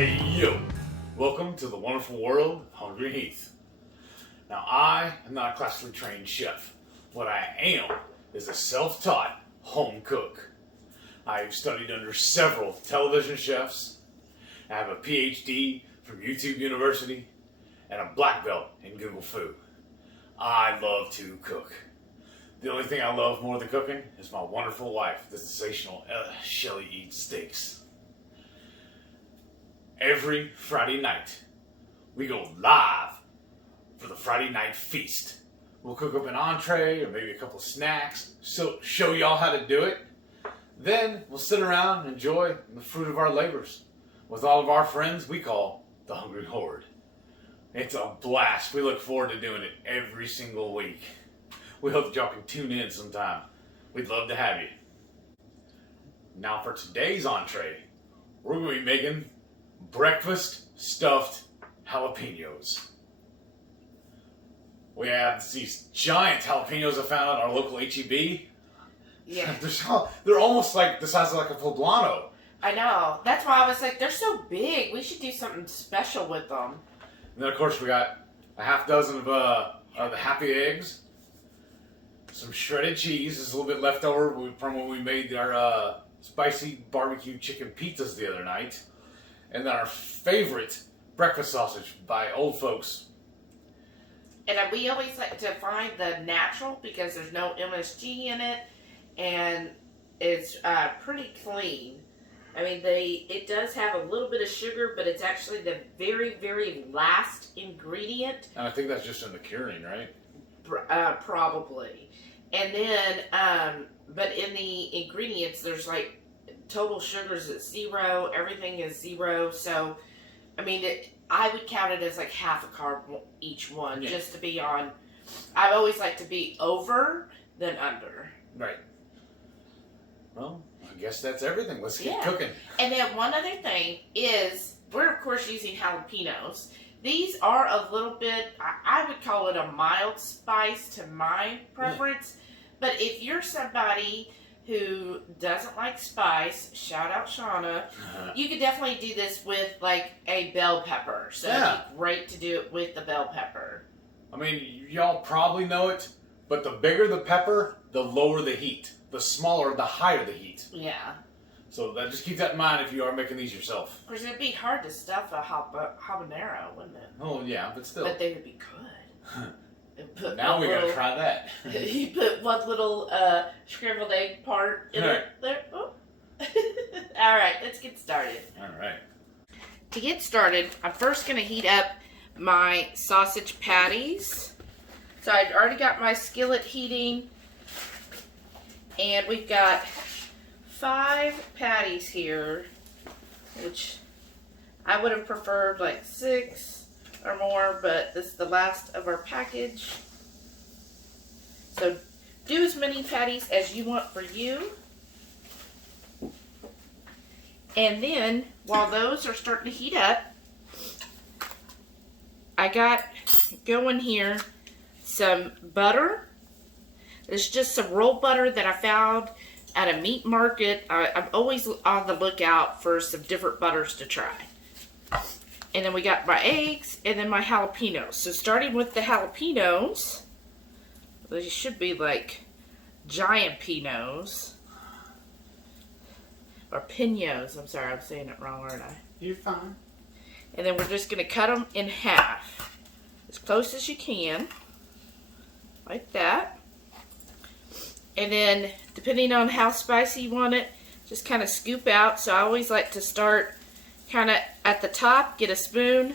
Hey yo, welcome to the wonderful world of Hungry Heath. Now I am not a classically trained chef. What I am is a self-taught home cook. I've studied under several television chefs. I have a PhD from YouTube University and a black belt in Google Food. I love to cook. The only thing I love more than cooking is my wonderful wife, the sensational Shelly eats steaks. Every Friday night, we go live for the Friday night feast. We'll cook up an entree or maybe a couple of snacks, so show y'all how to do it. Then we'll sit around and enjoy the fruit of our labors with all of our friends we call the Hungry Horde. It's a blast. We look forward to doing it every single week. We hope that y'all can tune in sometime. We'd love to have you. Now for today's entree, we're going to be making breakfast stuffed jalapeños. We have these giant jalapeños I found at our local HEB. Yeah. They're almost like the size of like a poblano. I know. That's why I was like, they're so big. We should do something special with them. And then of course we got a half dozen of the happy eggs. Some shredded cheese. There's a little bit left over from when we made our spicy barbecue chicken pizzas the other night. And then our favorite breakfast sausage by old folks. And we always like to find the natural because there's no MSG in it. And it's pretty clean. I mean, it does have a little bit of sugar, but it's actually the very, very last ingredient. And I think that's just in the curing, right? Probably. And then, but in the ingredients, there's like total sugars at 0. Everything is 0. So, I mean, I would count it as like half a carb each one, yeah. Just to be on. I always like to be over than under. Right. Well, I guess that's everything. Let's get cooking. And then one other thing is, we're of course using jalapenos. These are a little bit, I would call it a mild spice to my preference. But if you're somebody who doesn't like spice, shout out Shauna, you could definitely do this with like a bell pepper. So it'd be great to do it with the bell pepper. I mean, y'all probably know it, but the bigger the pepper, the lower the heat. The smaller, the higher the heat. Yeah. So just keep that in mind if you are making these yourself. Of course, it'd be hard to stuff a habanero, wouldn't it? Oh, yeah, but still. But they would be good. Now we gotta try that. You put one little scrambled egg part in it there. Oh. All right, let's get started. All right. To get started, I'm first going to heat up my sausage patties. So I've already got my skillet heating. And we've got 5 patties here, which I would have preferred like 6 or more, but this is the last of our package. So do as many patties as you want for you. And then while those are starting to heat up, I got going here some butter. It's just some roll butter that I found at a meat market. I'm always on the lookout for some different butters to try. And then we got my eggs and then my jalapenos. So starting with the jalapenos, they should be like giant pinos. Or pinos. I'm sorry, I'm saying it wrong, aren't I? You're fine. And then we're just going to cut them in half. As close as you can. Like that. And then, depending on how spicy you want it, just kind of scoop out. So I always like to start kind of at the top, get a spoon.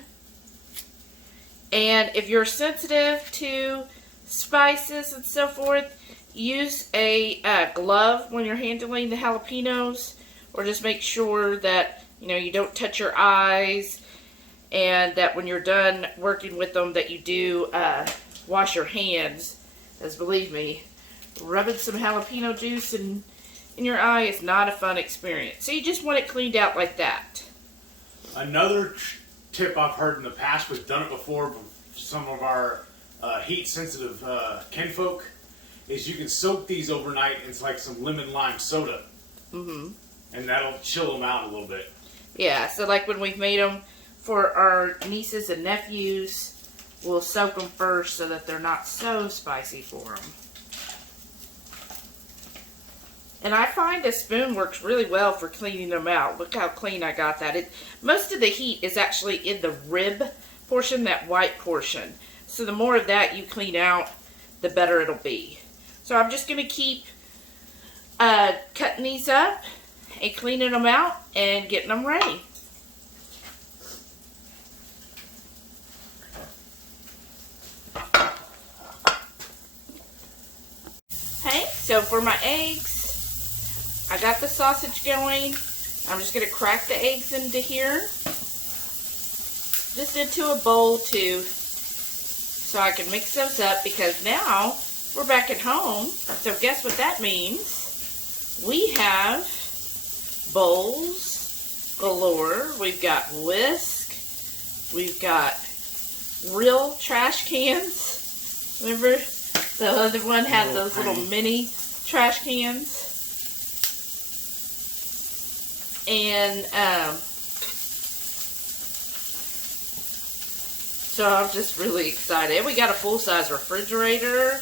And if you're sensitive to spices and so forth, use a glove when you're handling the jalapenos. Or just make sure that, you don't touch your eyes. And that when you're done working with them, that you do wash your hands. As believe me, rubbing some jalapeno juice in your eye is not a fun experience. So you just want it cleaned out like that. Another tip I've heard in the past, we've done it before with some of our heat-sensitive kinfolk, is you can soak these overnight in like some lemon lime soda. Mm-hmm. And that'll chill them out a little bit. Yeah, so like when we've made them for our nieces and nephews, we'll soak them first so that they're not so spicy for them. And I find a spoon works really well for cleaning them out. Look how clean I got that. Most of the heat is actually in the rib portion, that white portion. So the more of that you clean out, the better it'll be. So I'm just going to keep cutting these up and cleaning them out and getting them ready. Okay, so for my eggs, I got the sausage going. I'm just going to crack the eggs into here. Just into a bowl too, so I can mix those up, because now we're back at home. So guess what that means? We have bowls galore. We've got whisk. We've got real trash cans. Remember the other one had those little mini trash cans? And so I'm just really excited. We got a full-size refrigerator.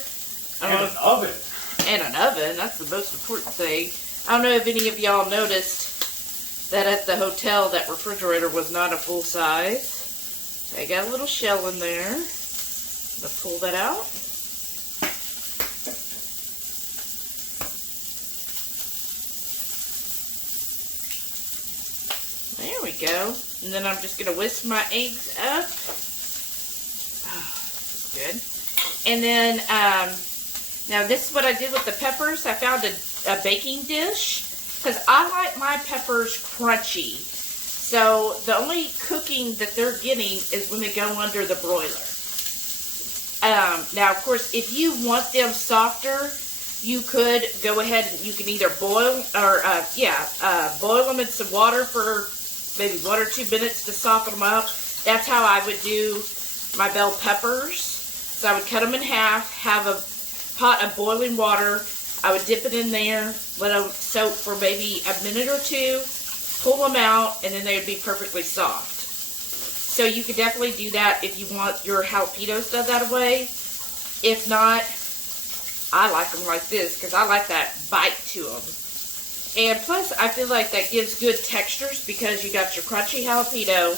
And an oven. And an oven. That's the most important thing. I don't know if any of y'all noticed that at the hotel that refrigerator was not a full size. I got a little shell in there. I'm going to pull that out. There we go. And then I'm just going to whisk my eggs up. Oh, this is good. And then, now this is what I did with the peppers. I found a baking dish, because I like my peppers crunchy. So the only cooking that they're getting is when they go under the broiler. Now, of course, if you want them softer, you could go ahead and you can either boil or, boil them in some water for maybe 1 or 2 minutes to soften them up. That's how I would do my bell peppers. So I would cut them in half, have a pot of boiling water. I would dip it in there, let them soak for maybe a minute or 2, pull them out, and then they would be perfectly soft. So you could definitely do that if you want your jalapenos done that way. If not, I like them like this because I like that bite to them. And plus, I feel like that gives good textures because you got your crunchy jalapeno.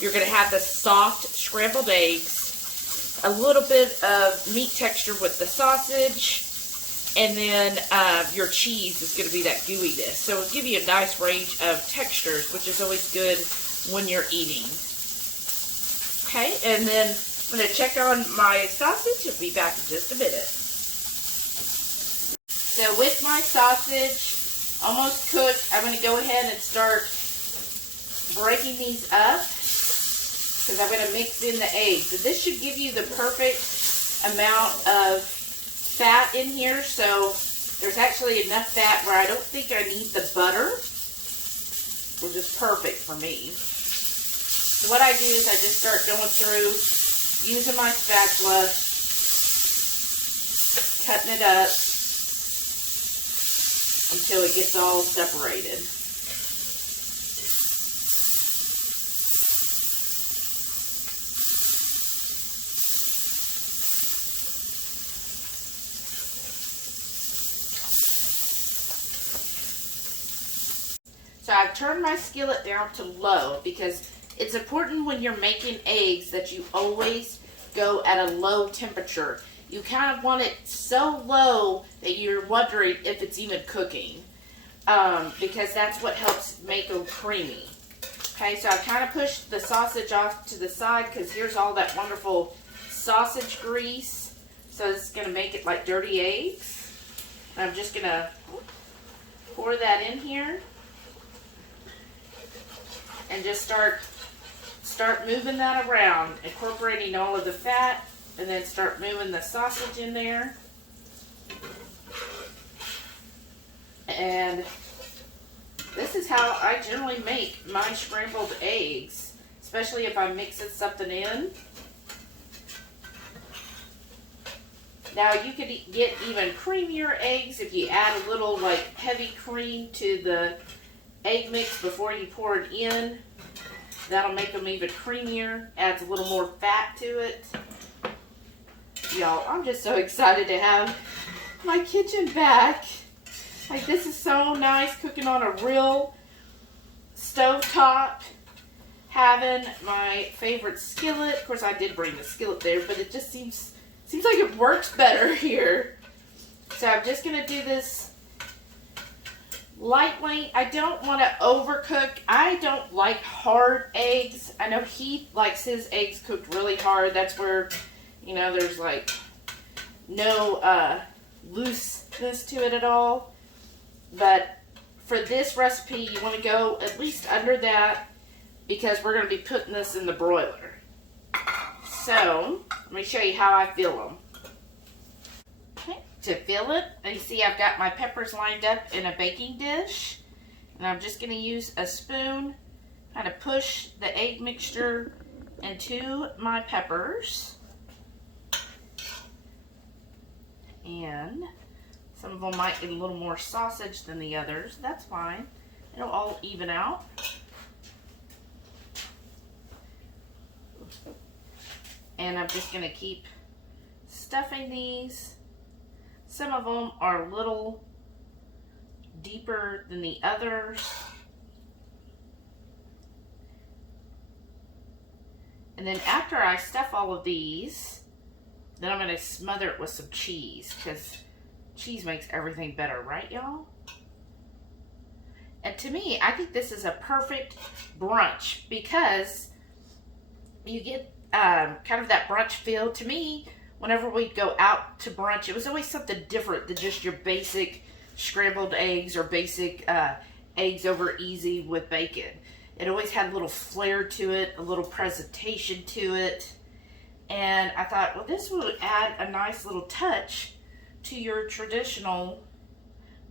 You're going to have the soft scrambled eggs, a little bit of meat texture with the sausage, and then your cheese is going to be that gooiness. So it'll give you a nice range of textures, which is always good when you're eating. Okay, and then I'm going to check on my sausage. I'll be back in just a minute. So with my sausage almost cooked, I'm going to go ahead and start breaking these up because I'm going to mix in the eggs. So this should give you the perfect amount of fat in here. So there's actually enough fat where I don't think I need the butter, which is perfect for me. So what I do is I just start going through, using my spatula, cutting it up until it gets all separated. So I've turned my skillet down to low because it's important when you're making eggs that you always go at a low temperature. You kind of want it so low that you're wondering if it's even cooking, because that's what helps make them creamy. Okay, so I kind of pushed the sausage off to the side because here's all that wonderful sausage grease. So this is going to make it like dirty eggs. And I'm just going to pour that in here and just start moving that around, incorporating all of the fat, and then start moving the sausage in there. And this is how I generally make my scrambled eggs, especially if I'm mixing something in. Now you could get even creamier eggs if you add a little like heavy cream to the egg mix before you pour it in. That'll make them even creamier, adds a little more fat to it. Y'all, I'm just so excited to have my kitchen back. Like, this is so nice, cooking on a real stovetop. Having my favorite skillet. Of course, I did bring the skillet there, but it just seems like it works better here. So I'm just going to do this lightly. I don't want to overcook. I don't like hard eggs. I know Heath likes his eggs cooked really hard. That's where, you know, there's like no looseness to it at all. But for this recipe, you want to go at least under that, because we're going to be putting this in the broiler. So, let me show you how I fill them. Okay, to fill it, you see I've got my peppers lined up in a baking dish. And I'm just going to use a spoon, kind of push the egg mixture into my peppers. And some of them might get a little more sausage than the others. That's fine. It'll all even out. And I'm just going to keep stuffing these. Some of them are a little deeper than the others. And then after I stuff all of these, then I'm going to smother it with some cheese, because cheese makes everything better, right, y'all? And to me, I think this is a perfect brunch, because you get kind of that brunch feel. To me, whenever we'd go out to brunch, it was always something different than just your basic scrambled eggs or basic eggs over easy with bacon. It always had a little flair to it, a little presentation to it. And I thought, well, this would add a nice little touch to your traditional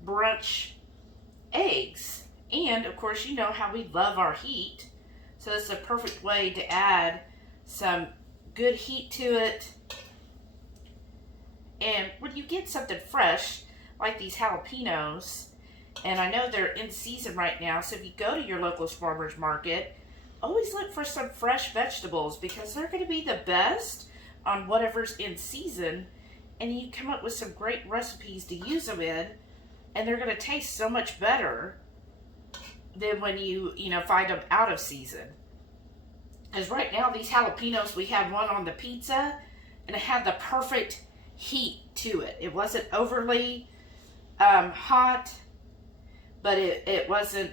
brunch eggs. And, of course, you know how we love our heat. So this is a perfect way to add some good heat to it. And when you get something fresh, like these jalapenos, and I know they're in season right now, so if you go to your local farmer's market, always look for some fresh vegetables, because they're going to be the best on whatever's in season, and you come up with some great recipes to use them in, and they're going to taste so much better than when you find them out of season. Because right now, these jalapenos, we had one on the pizza, and it had the perfect heat to it. It wasn't overly hot, but it wasn't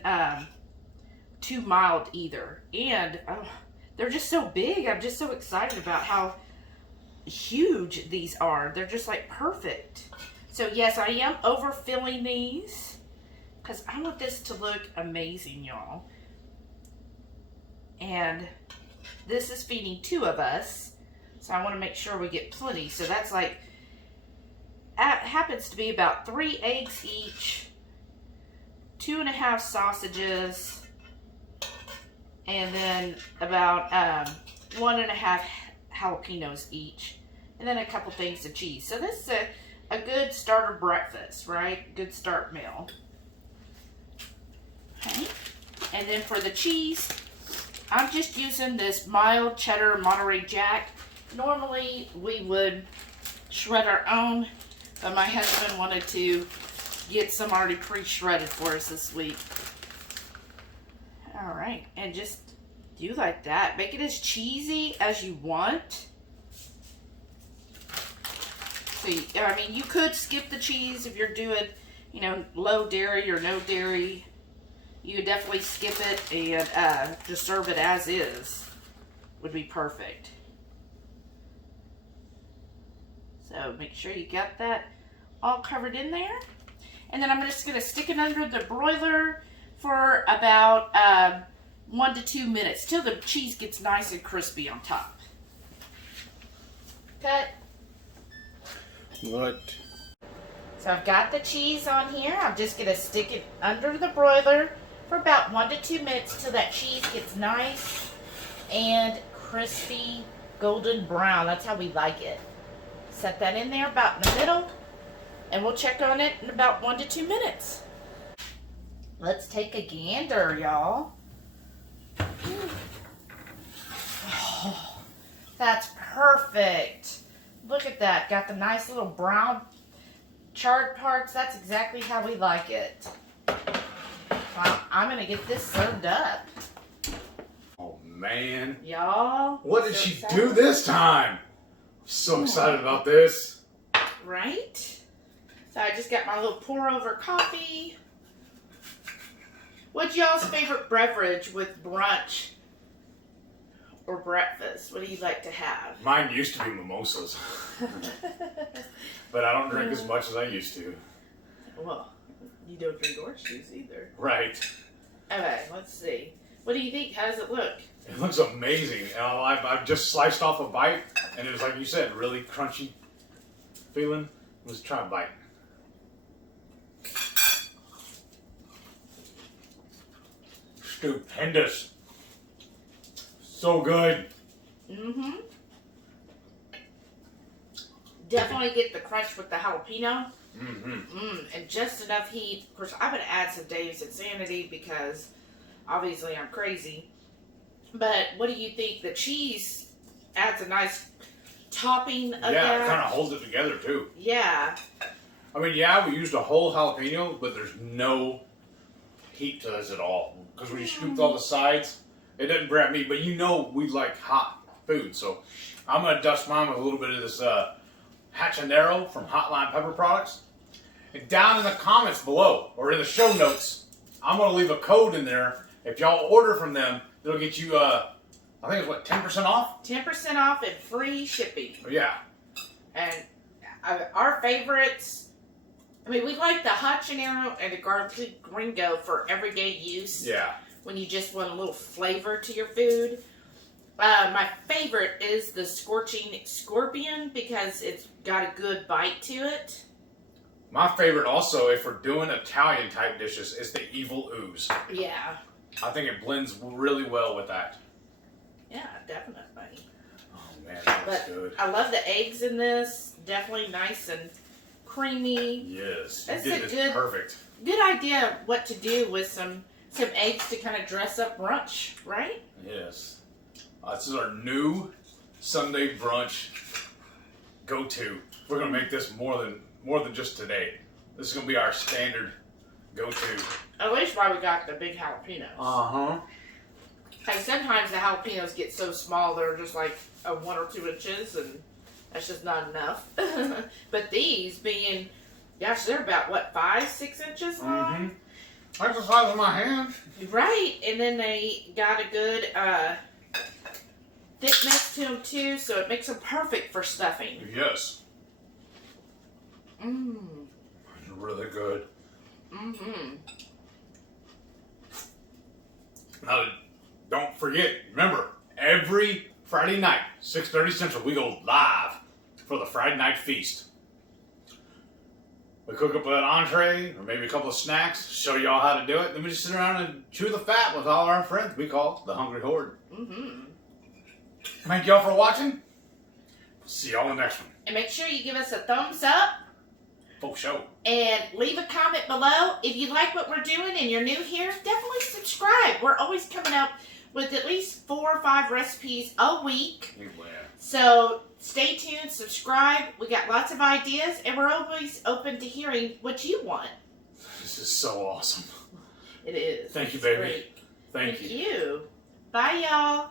too mild either. And they're just so big. I'm just so excited about how huge these are. They're just like perfect. So yes, I am overfilling these, because I want this to look amazing, y'all. And this is feeding 2 of us, so I want to make sure we get plenty. So that's like, happens to be about 3 eggs each, 2.5 sausages, and then about 1.5 jalapenos each, and then a couple things of cheese. So this is a good starter breakfast, right? Good start meal. Okay. And then for the cheese, I'm just using this mild cheddar Monterey Jack. Normally we would shred our own, but my husband wanted to get some already pre-shredded for us this week. All right, and just do like that. Make it as cheesy as you want. So, I mean, you could skip the cheese if you're doing, low dairy or no dairy. You could definitely skip it and just serve it as is. Would be perfect. So make sure you got that all covered in there. And then I'm just going to stick it under the broiler for about 1 to 2 minutes till the cheese gets nice and crispy on top. Cut. What? So I've got the cheese on here. I'm just going to stick it under the broiler for about 1 to 2 minutes till that cheese gets nice and crispy golden brown. That's how we like it. Set that in there about in the middle, and we'll check on it in about 1 to 2 minutes. Let's take a gander, y'all. Oh, that's perfect. Look at that. Got the nice little brown charred parts. That's exactly how we like it. Well, I'm going to get this served up. Oh, man. Y'all. What did she do this time? I'm so excited about this. Right? So I just got my little pour over coffee. What's y'all's favorite beverage with brunch or breakfast? What do you like to have? Mine used to be mimosas. But I don't drink as much as I used to. Well, you don't drink orange juice either. Right. Okay, let's see. What do you think? How does it look? It looks amazing. I've just sliced off a bite, and it was like you said, really crunchy feeling. Let's try a bite. Stupendous. So good. Mm-hmm. Definitely get the crunch with the jalapeno. Mm-hmm. And just enough heat. Of course, I'm going to add some Dave's Insanity because obviously I'm crazy. But what do you think? The cheese adds a nice topping of that. Yeah, it kind of holds it together too. Yeah. I mean, yeah, we used a whole jalapeno, but there's no heat to this at all. Because when you scooped all the sides, it doesn't grab me. But you know we like hot food. So I'm going to dust mine with a little bit of this habanero from Hotline Pepper Products. And down in the comments below, or in the show notes, I'm going to leave a code in there. If y'all order from them, it'll get you, I think it's what, 10% off? 10% off and free shipping. Oh, yeah. And our favorites, I mean, we like the habanero and the garlic gringo for everyday use. Yeah. When you just want a little flavor to your food. My favorite is the scorching scorpion because it's got a good bite to it. My favorite also, if we're doing Italian type dishes, is the evil ooze. Yeah. I think it blends really well with that. Yeah, definitely. Oh man, that looks good. I love the eggs in this. Definitely nice and creamy. Yes, That's you did a this good, perfect. Good idea what to do with some eggs to kind of dress up brunch, right? Yes. This is our new Sunday brunch go-to. We're gonna make this more than just today. This is gonna be our standard go-to. At least why we got the big jalapenos. Uh-huh. And sometimes the jalapenos get so small they're just like 1 or 2 inches, and that's just not enough. But these being, gosh, they're about what, 5-6 inches long? Mm-hmm. That's the size of my hand. Right, and then they got a good thickness to them too, so it makes them perfect for stuffing. Yes. Mmm. It's really good. Mm-hmm. Now, don't forget, remember, every Friday night, 6:30 Central, we go live for the Friday night feast. We cook up an entree, or maybe a couple of snacks, show y'all how to do it, then we just sit around and chew the fat with all our friends. We call it the Hungry Horde. Mm-hmm. Thank y'all for watching. See y'all in the next one. And make sure you give us a thumbs up. For show. And leave a comment below. If you like what we're doing and you're new here, definitely subscribe. We're always coming up with at least 4 or 5 recipes a week. Yeah. So stay tuned, subscribe. We got lots of ideas, and we're always open to hearing what you want. This is so awesome. It is. Thank you, It's baby. great. Thank you. Thank you. Bye, y'all.